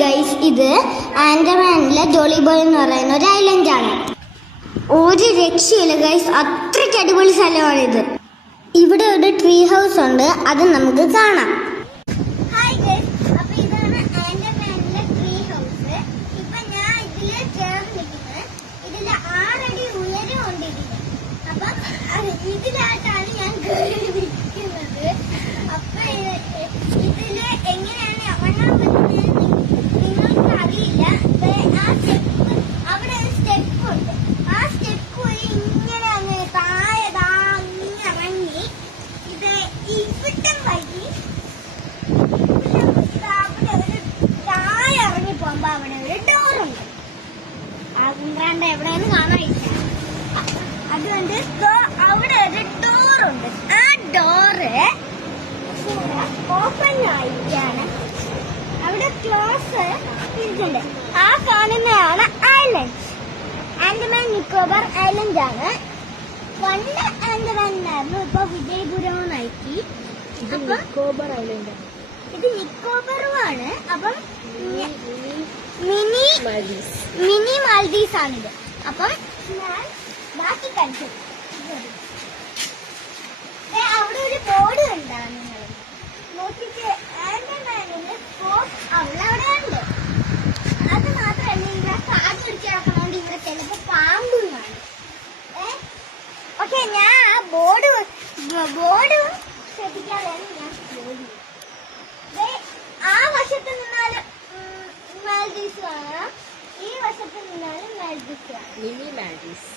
Guys, ഇത് ആൻഡമാനിലെ Jolly boy എന്ന് പറയുന്ന ഒരു ഐലൻഡാണ്. ഒരു രക്ഷയില്ല ഗൈസ്, അത്രയ്ക്ക് അടിപൊളി സ്ഥലമാണിത്. ഇവിടെ ഒരു ട്രീ ഹൗസ് ഉണ്ട്, അത് നമുക്ക് കാണാം. ഹായ് ഗൈസ്, അപ്പൊ ഇതാണ് ആൻഡമാനിലെ ട്രീ ഹൗസ്. ഇപ്പൊ ഞാൻ ഇതില് ചേർന്നിരിക്കുന്നത്. ഇതില് 6 അടി ഉയരമുണ്ട് ഇതിന്. അപ്പൊ ഇതിലായിട്ടാണ് ഞാൻ നിൽക്കുന്നത്. അപ്പൊ ഇതില് എങ്ങനെയാണ് ഇറങ്ങാൻ പറ്റുന്നത് നിങ്ങൾക്ക് അറിയില്ല. അവിടെ ഒരു സ്റ്റെപ്പ് ഉണ്ട്. ആ സ്റ്റെപ്പ് വഴി ഇങ്ങനെ അങ്ങ് താഴെ ഇറങ്ങി ഇത് ഇവിടം വഴി അവിടെ ഒരു താഴെ ഇറങ്ങി പോകുമ്പോ അവിടെ ഒരു ഡോറുണ്ട്. ആ കുന്ത്രാണ്ട് എവിടെയെന്ന് കാണാനില്ല. അതുകൊണ്ട് അവിടെ ഒരു ഡോറുണ്ട്. ആ ഡോറ് ഓപ്പൺ ആയിട്ടാണ്. അവിടെ ക്ലോസ് ഇരിക്കുന്നുണ്ട്. ആ കാണുന്നതാണ് ഐലൻഡ്. ആൻഡമാൻ നിക്കോബാർ ഐലൻഡ് ആണ്. പണ്ട് ആൻഡമാനായിരുന്നു, ഇപ്പൊ വിജയപുരമാക്കി. ഇത് നിക്കോബാർ ഐലൻഡ്, ഇത് നിക്കോബറുമാണ്. അപ്പം മിനി മാൽഡീവ്സ് ആണിത്. അപ്പം ഞാൻ ബാക്കി കഴിച്ചു. അവിടെ ഒരു ബോർഡ് കണ്ടാണ് നിങ്ങൾ നോക്കിട്ട്, ആൻഡമാനിന്റെ സ്പോട്ട് അവിടെ ഉണ്ട്. അത് മാത്രമല്ല, ഇവിടെ കാറ്റ് പിടിച്ച് കിടക്കണോണ്ട് ഇവിടെ ചിലപ്പോ പാമ്പും കാണും. ഓക്കെ, ഞാൻ ആ ബോർഡ് ശ്രദ്ധിക്കാതെയാണ് ഞാൻ ജോലി. ആ വശത്ത് നിന്നാലും മാൽഡീവ്സ് കാണാം, ഈ വശത്ത് നിന്നാലും മാൽഡീവ്സ് കാണാം. Mini Maldives.